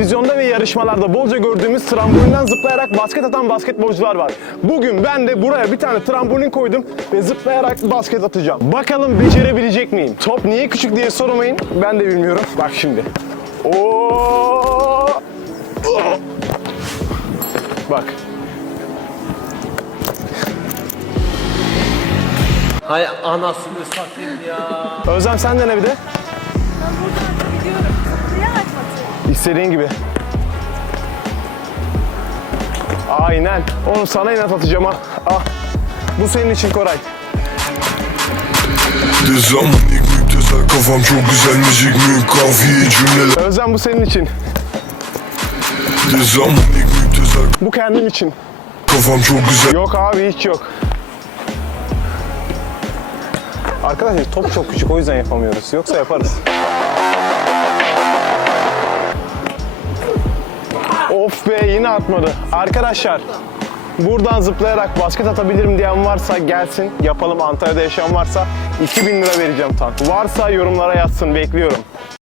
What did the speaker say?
Televizyonda ve yarışmalarda bolca gördüğümüz trambolinden zıplayarak basket atan basketbolcular var. Bugün ben de buraya bir tane trambolin koydum ve zıplayarak basket atacağım. Bakalım becerebilecek miyim? Top niye küçük diye sormayın. Ben de bilmiyorum. Bak şimdi. Oo! Bak. Hay anasını satayım ya. Özlem sen dene bir de. İstediğin gibi. Aynen. Onu sana inat atacağım ha. Ah. Bu senin için Koray. Müptezel kafam çok güzel müzik mü kafiye cümleler Özlem bu senin için. Müptezel Bu kendim için. kafam çok güzel Yok abi hiç yok. Arkadaşlar top çok küçük o yüzden yapamıyoruz. Yoksa yaparız. Of be yine atmadı. Arkadaşlar buradan zıplayarak basket atabilirim diyen varsa gelsin yapalım. Antalya'da yaşayan varsa 2000 lira vereceğim tam. Varsa yorumlara yazsın bekliyorum.